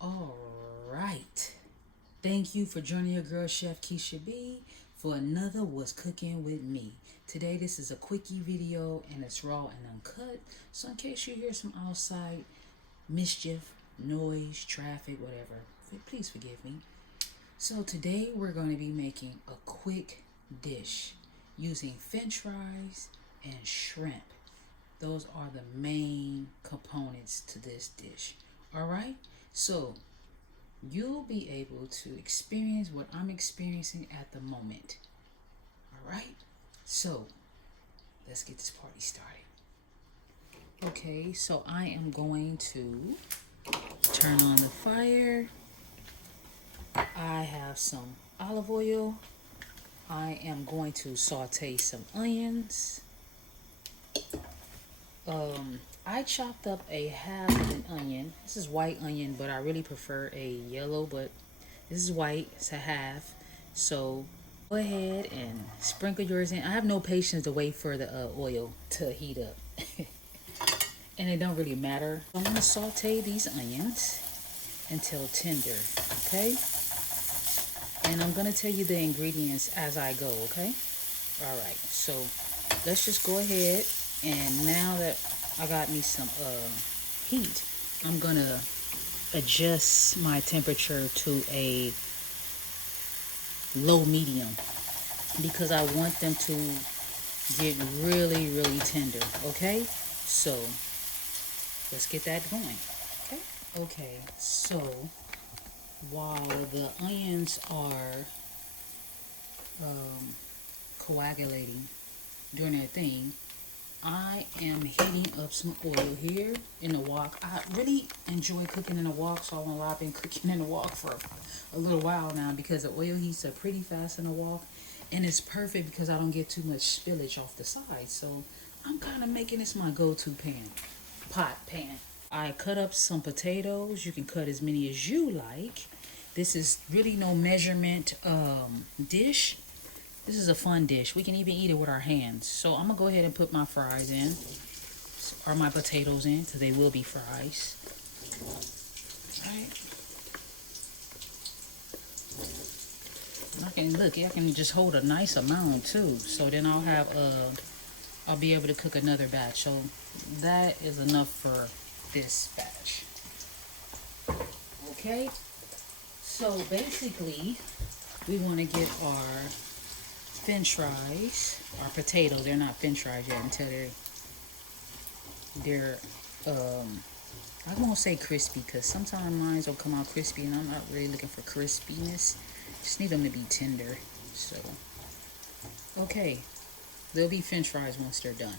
All right. Thank you for joining your girl Chef Kesha B for another What's Cooking with Me. Today this is a quickie video and it's raw and uncut. So in case you hear some outside mischief, noise, traffic, whatever, please forgive me. So today we're going to be making a quick dish using Finch fries and shrimp. Those are the main components to this dish. All right. So you'll be able to experience what I'm experiencing at the moment. All right? So, let's get this party started. Okay, so I am going to turn on the fire. I have some olive oil. I am going to saute some onions. I chopped up a half of an onion. This is white onion, but I really prefer a yellow, but this is white. It's a half. So go ahead and sprinkle yours in. I have no patience to wait for the oil to heat up. And it don't really matter. I'm going to saute these onions until tender, okay? And I'm going to tell you the ingredients as I go, okay? All right, so let's just go ahead. And now that I got me some heat, I'm going to adjust my temperature to a low medium because I want them to get really, really tender, okay? So let's get that going, okay? Okay, so while the onions are coagulating, doing their thing, I am heating up some oil here in the wok. I really enjoy cooking in the wok, so I've been cooking in the wok for a little while now because the oil heats up pretty fast in the wok, and it's perfect because I don't get too much spillage off the side. So I'm kind of making this my go-to pan. I cut up some potatoes. You can cut as many as you like. This is really no measurement dish. This is a fun dish. We can even eat it with our hands. So I'm going to go ahead and put my fries in, or my potatoes in, because they will be fries. All right. I can just hold a nice amount too. So then I'll be able to cook another batch. So that is enough for this batch. Okay. So basically, we want to get our Finch fries, our potatoes. They're not Finch fries yet until they're I won't say crispy because sometimes mine will come out crispy and I'm not really looking for crispiness. Just need them to be tender. So okay, they'll be Finch fries once they're done.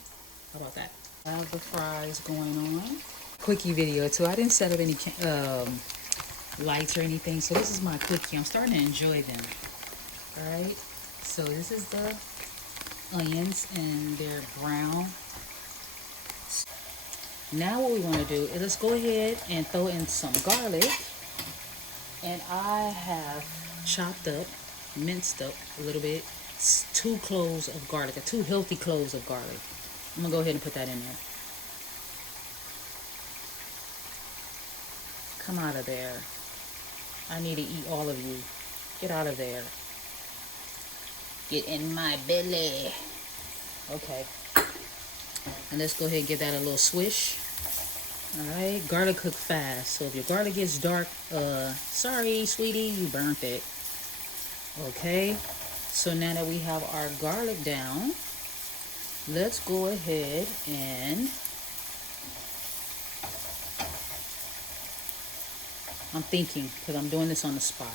How about that? I have the fries going on. Quickie video too. I didn't set up any lights or anything, so this is my quickie. I'm starting to enjoy them. All right. So this is the onions and they're brown. Now what we want to do is let's go ahead and throw in some garlic. And I have chopped up, minced up a little bit, 2 cloves of garlic, or 2 healthy cloves of garlic. I'm going to go ahead and put that in there. Come out of there. I need to eat all of you. Get out of there. Get in my belly. Okay. And let's go ahead and give that a little swish. Alright. Garlic cook fast. So if your garlic gets dark, sorry, sweetie, you burnt it. Okay. So now that we have our garlic down, let's go ahead and I'm thinking, because I'm doing this on the spot.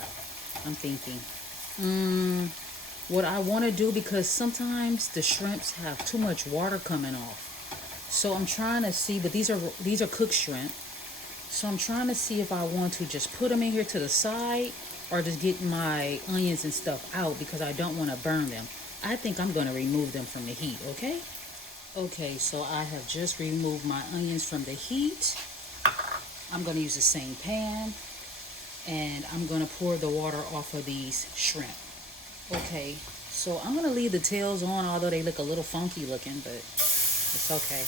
I'm thinking, what I want to do, because sometimes the shrimps have too much water coming off. So I'm trying to see, but these are cooked shrimp. So I'm trying to see if I want to just put them in here to the side or just get my onions and stuff out because I don't want to burn them. I think I'm going to remove them from the heat, okay? Okay, so I have just removed my onions from the heat. I'm going to use the same pan and I'm going to pour the water off of these shrimp. Okay, so I'm going to leave the tails on, although they look a little funky looking, but it's okay.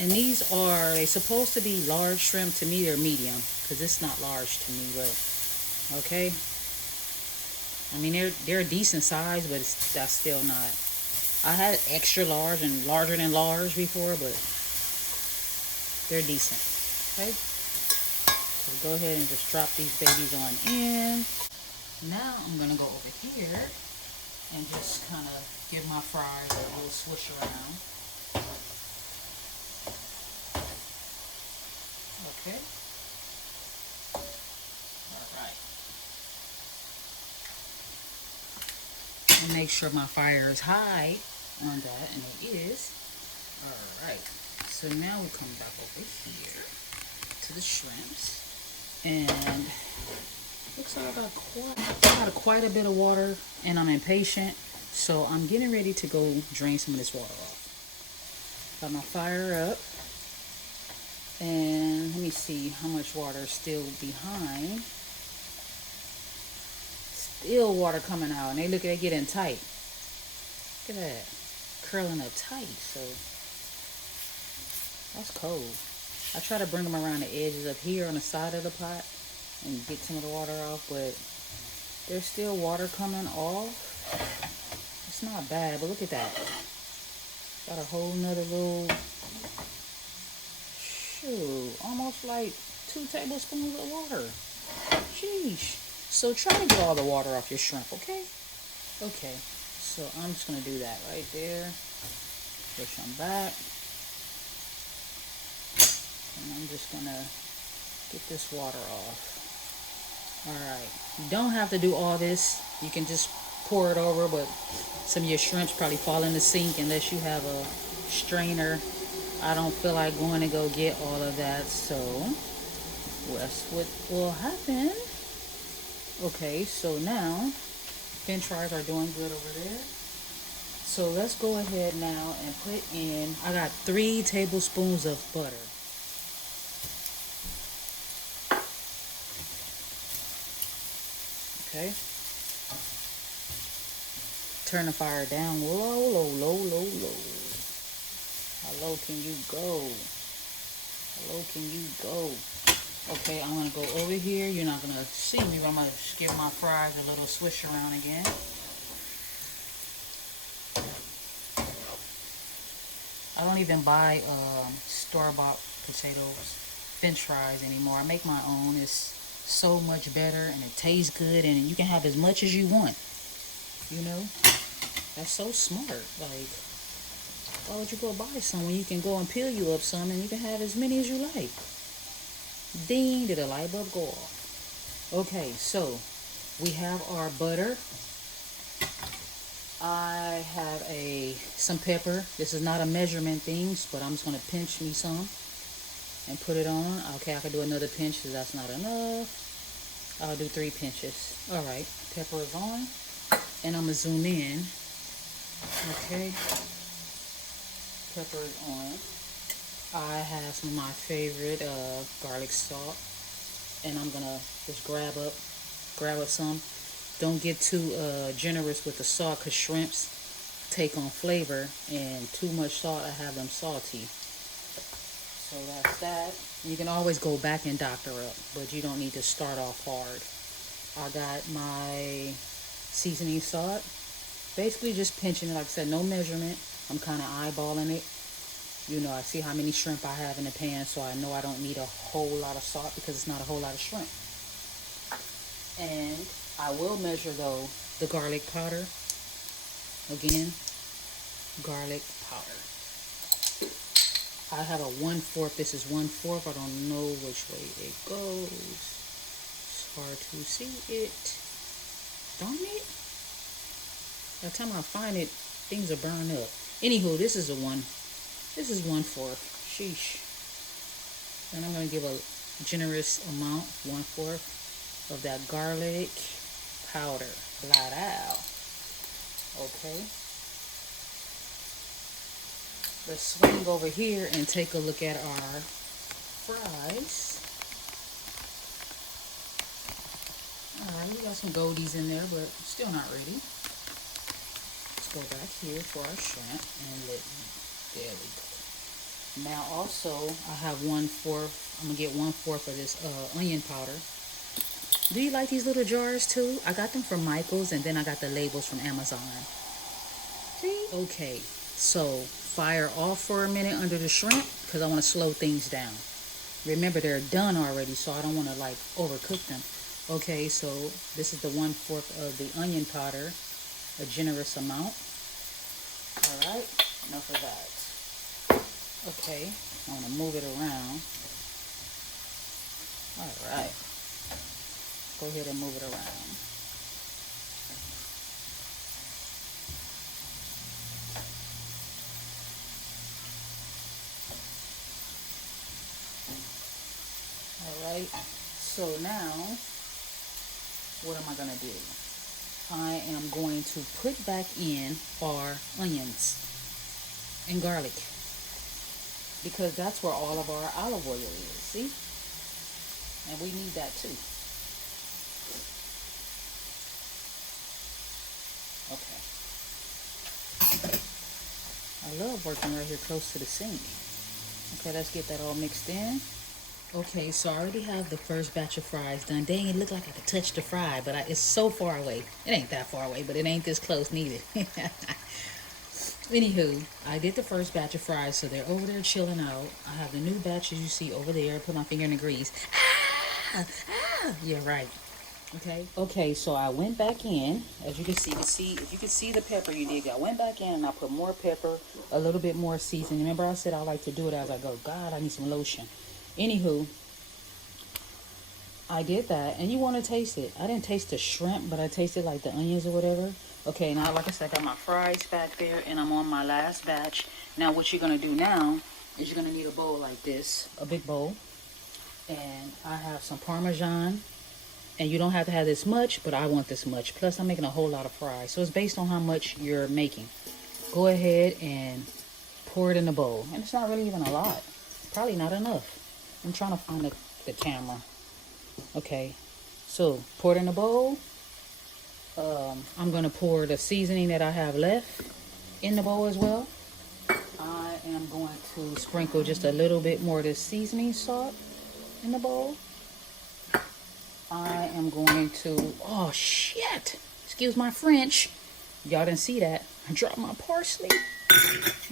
And these are, they supposed to be large shrimp. To me, they're medium, because it's not large to me, but okay. I mean, they're a decent size, but that's still not. I had extra large and larger than large before, but they're decent. Okay, so go ahead and just drop these babies on in. Now I'm gonna go over here and just kind of give my fries a little swish around. Okay. Alright. And make sure my fire is high on that, and it is. Alright. So now we come back over here to the shrimps. And looks like I got quite a bit of water, and I'm impatient. So I'm getting ready to go drain some of this water off. Got my fire up. And let me see how much water is still behind. Still water coming out, and they're getting tight. Look at that, curling up tight. So that's cold. I try to bring them around the edges up here on the side of the pot and get some of the water off, but there's still water coming off. It's not bad, but look at that. Got a whole nother little, shoot, almost like 2 tablespoons of water. Sheesh. So try to get all the water off your shrimp, okay? Okay, so I'm just gonna do that right there. Push them back. And I'm just gonna get this water off. Alright, you don't have to do all this. You can just pour it over, but some of your shrimps probably fall in the sink unless you have a strainer. I don't feel like going to go get all of that, so that's what will happen. Okay, so now Finch fries are doing good over there. So let's go ahead now and put in, I got 3 tablespoons of butter. Okay. Turn the fire down low, low, low, low, low. How low can you go? How low can you go? Okay, I'm gonna go over here. You're not gonna see me, but I'm gonna just give my fries a little swish around again. I don't even buy store-bought potatoes, Finch fries anymore. I make my own. It's so much better, and it tastes good, and you can have as much as you want. You know, that's so smart. Like, why would you go buy some when you can go and peel you up some, and you can have as many as you like? Ding, did a light bulb go off? Okay, so we have our butter. I have some pepper. This is not a measurement thing, but I'm just gonna pinch me some and put it on. Okay, I could do another pinch because that's not enough. I'll do 3 pinches. All right, pepper is on, and I'm gonna zoom in. Okay, pepper is on. I have some of my favorite garlic salt, and I'm gonna just grab up some. Don't get too generous with the salt, because shrimps take on flavor, and too much salt, I have them salty. So that's that. You can always go back and doctor up, but you don't need to start off hard. I got my seasoning salt. Basically just pinching it, like I said, no measurement. I'm kind of eyeballing it. You know, I see how many shrimp I have in the pan, so I know I don't need a whole lot of salt because it's not a whole lot of shrimp. And I will measure, though, the garlic powder. Again, garlic powder. I have a 1/4. This is 1/4. I don't know which way it goes. It's hard to see it. Darn it. By the time I find it, things are burned up. Anywho, this is 1/4. Sheesh. And I'm going to give a generous amount, 1/4 of that garlic powder. Blot out. Okay. Let's swing over here and take a look at our fries. Alright, we got some goldies in there, but still not ready. Let's go back here for our shrimp and there we go. Now also, I have 1/4. I'm gonna get 1/4 of this onion powder. Do you like these little jars too? I got them from Michael's, and then I got the labels from Amazon. See? Okay, so fire off for a minute under the shrimp because I want to slow things down. Remember, they're done already, so I don't want to like overcook them. Okay, so this is the 1/4 of the onion powder, a generous amount. All right, enough of that. Okay, I want to move it around. All right, go ahead and move it around. All right, so now what am I gonna do? I am going to put back in our onions and garlic because that's where all of our olive oil is, see? And we need that too. Okay. I love working right here close to the sink. Okay, let's get that all mixed in. Okay, so I already have the first batch of fries done. Dang, it looked like I could touch the fry, but it's so far away. It ain't that far away, but it ain't this close neither. Anywho, I did the first batch of fries, so they're over there chilling out. I have the new batches you see over there. Put my finger in the grease. Ah, yeah, right. Okay, so I went back in. As you can see, if you can see the pepper you did, I went back in and I put more pepper, a little bit more seasoning. Remember I said I like to do it as I go. God, I need some lotion. Anywho, I did that, and you want to taste it. I didn't taste the shrimp, but I tasted like the onions or whatever. Okay, now like I said, I got my fries back there, and I'm on my last batch. Now what you're going to do now is you're going to need a bowl like this, a big bowl. And I have some Parmesan. And you don't have to have this much, but I want this much. Plus, I'm making a whole lot of fries. So it's based on how much you're making. Go ahead and pour it in the bowl. And it's not really even a lot. Probably not enough. I'm trying to find the camera. Okay. So, pour it in the bowl. I'm going to pour the seasoning that I have left in the bowl as well. I am going to sprinkle just a little bit more of the seasoning salt in the bowl. I am going to, oh shit, excuse my French. Y'all didn't see that. I dropped my parsley.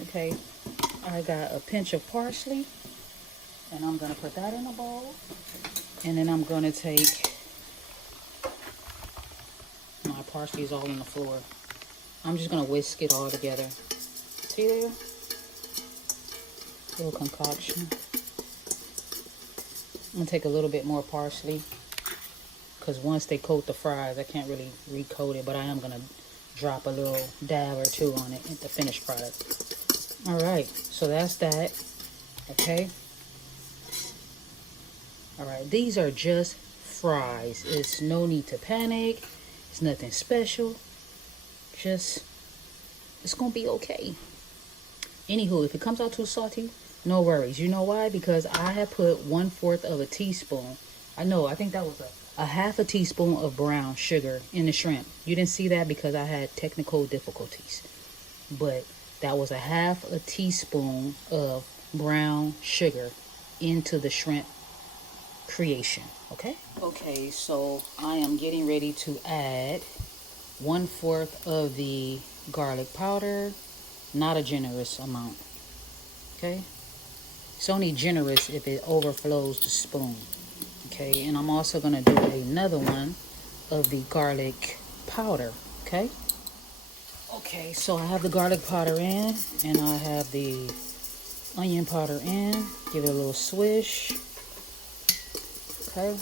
Okay, I got a pinch of parsley. And I'm going to put that in a bowl. And then I'm going to take, my parsley is all on the floor. I'm just going to whisk it all together. See there? Little concoction. I'm going to take a little bit more parsley. Because once they coat the fries, I can't really recoat it, but I am going to drop a little dab or two on it in the finished product. Alright, so that's that. Okay. Alright, these are just fries. It's no need to panic. It's nothing special. Just, it's going to be okay. Anywho, if it comes out too salty, no worries. You know why? Because I had put 1/4 of a teaspoon. I think that was a half a teaspoon of brown sugar in the shrimp. You didn't see that because I had technical difficulties. But that was a half a teaspoon of brown sugar into the shrimp creation. Okay? Okay, so I am getting ready to add 1/4 of the garlic powder. Not a generous amount. Okay? It's only generous if it overflows the spoon. Okay, and I'm also going to do another one of the garlic powder. Okay? Okay, so I have the garlic powder in, and I have the onion powder in. Give it a little swish. Okay?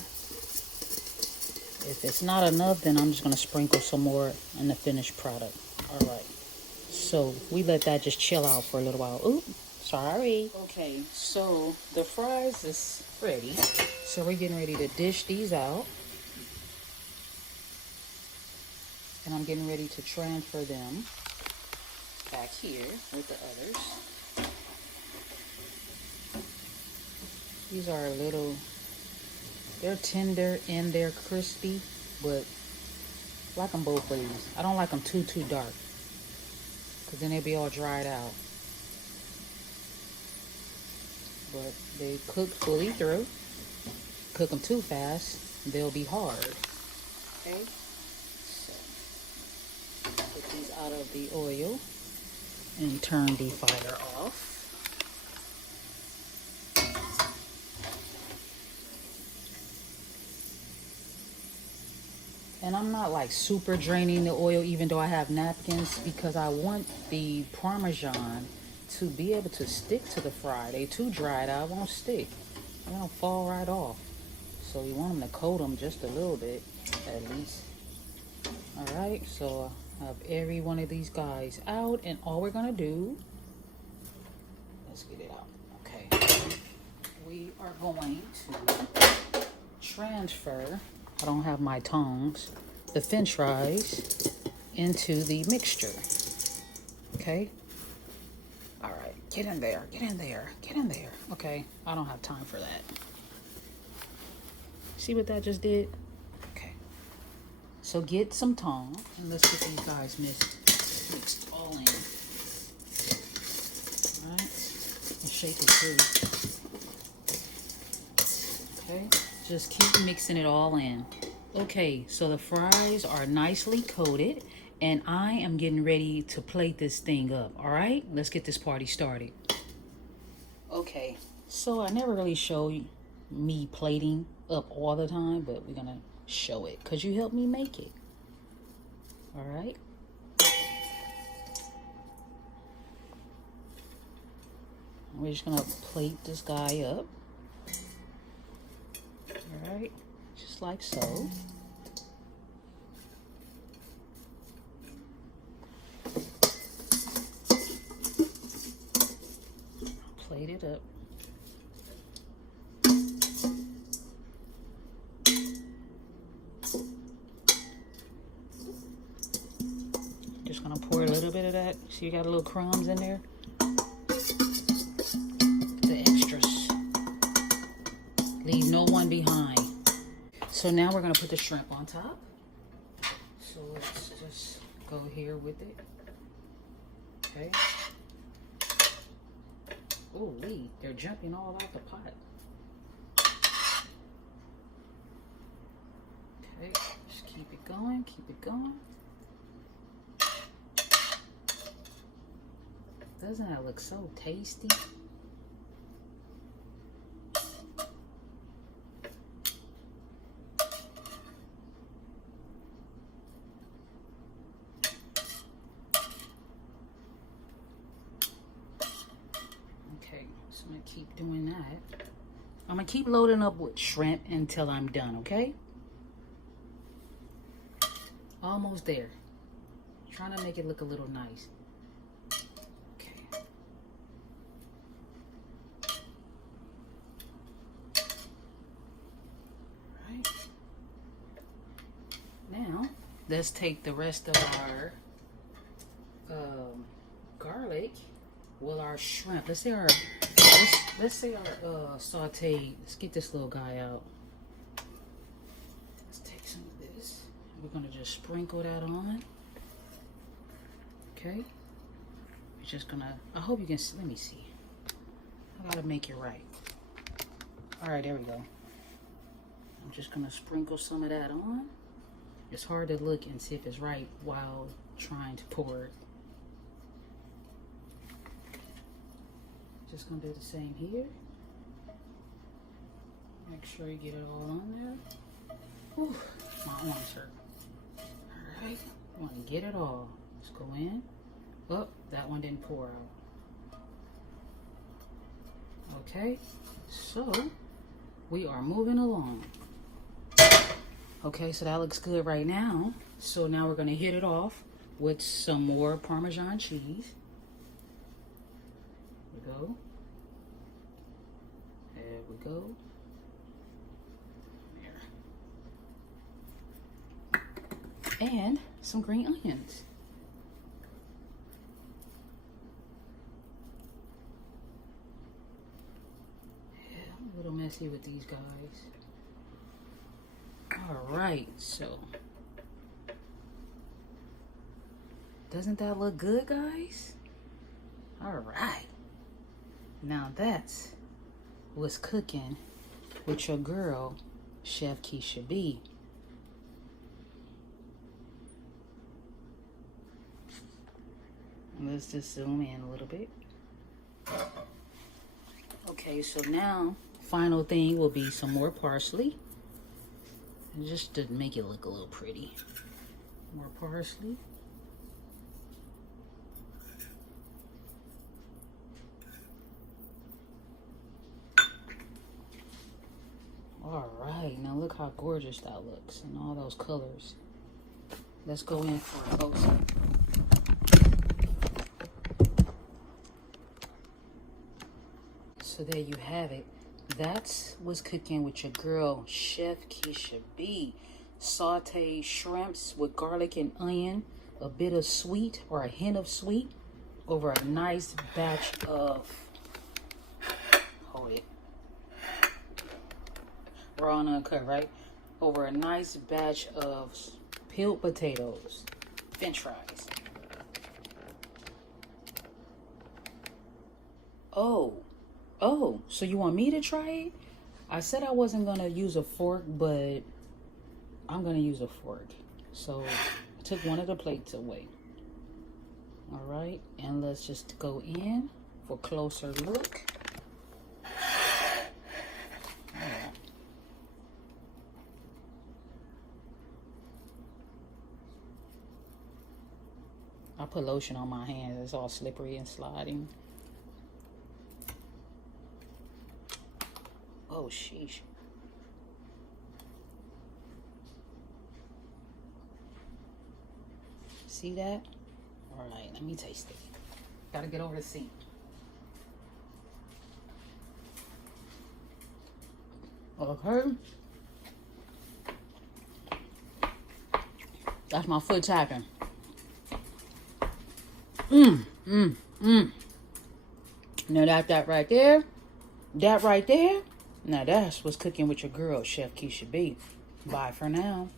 If it's not enough, then I'm just going to sprinkle some more in the finished product. Alright. So, we let that just chill out for a little while. Ooh, sorry. Okay, so the fries is ready. So we're getting ready to dish these out. And I'm getting ready to transfer them back here with the others. These are a little, they're tender and they're crispy, but I like them both ways. I don't like them too dark, because then they'll be all dried out. but they cook fully through. Cook them too fast, they'll be hard. Okay, so put these out of the oil and turn the fire off. And I'm not like super draining the oil even though I have napkins, because I want the Parmesan to be able to stick to the fry. They too dried out, won't stick. They're gonna fall right off. So you want them to coat them just a little bit at least. Alright, so I have every one of these guys out, and all we're gonna do, let's get it out. Okay, we are going to transfer, I don't have my tongs, the Finch fries into the mixture. Okay, all right, get in there, get in there, get in there. Okay, I don't have time for that. See what that just did? Okay, so get some tongs and let's get these guys mixed all in. All right, and shake it through. Okay, just keep mixing it all in. Okay, so the fries are nicely coated, and I am getting ready to plate this thing up. All right, let's get this party started. Okay, so I never really show me plating up all the time, but we're gonna show it because you helped me make it. All right. We're just gonna plate this guy up. All right, just like so. Plate it up. Just gonna pour a little bit of that. So you got a little crumbs in there. The extras. Leave no one behind. So now we're gonna put the shrimp on top. So let's just go here with it. Okay. Oh, they're jumping all out the pot. Okay, just keep it going, keep it going. Doesn't that look so tasty? Okay, so I'm gonna keep doing that. I'm gonna keep loading up with shrimp until I'm done, okay? Almost there. Trying to make it look a little nice. Okay. Right. Now, let's take the rest of our garlic with our shrimp. Let's say our sauteed. Let's get this little guy out. Let's take some of this. We're gonna just sprinkle that on. Okay. We're just gonna. I hope you can. Let me see. I gotta make it right. All right, there we go. I'm just gonna sprinkle some of that on. It's hard to look and see if it's right while trying to pour it. Just gonna do the same here. Make sure you get it all on there. Whew, my arms hurt. Alright, I want to get it all. Let's go in. Oh, that one didn't pour out. Okay, so we are moving along. Okay, so that looks good right now. So now we're gonna hit it off with some more Parmesan cheese. There we go. There we go. There. And some green onions. Yeah, I'm a little messy with these guys. All right, so doesn't that look good, guys? All right, now that's was cooking with your girl, Chef Kesha B. Let's just zoom in a little bit. Okay, so now, final thing will be some more parsley. Just to make it look a little pretty. More parsley. All right, now look how gorgeous that looks and all those colors. Let's go in for a close-up. So there you have it. That's what's cooking with your girl, Chef Kesha B. Sauteed shrimps with garlic and onion, a bit of sweet or a hint of sweet over a nice batch of, hold it, raw and uncut, right? Over a nice batch of peeled potatoes, Finch fries. Oh, so you want me to try it? I said I wasn't gonna use a fork, but I'm gonna use a fork. So I took one of the plates away. All right, and let's just go in for a closer look. I put lotion on my hands. It's all slippery and sliding. Oh, sheesh. See that? All right, let me taste it. Gotta get over the sink. Okay. That's my foot tapping. Now that right there, now that's what's cooking with your girl, Chef Kesha B. Bye for now.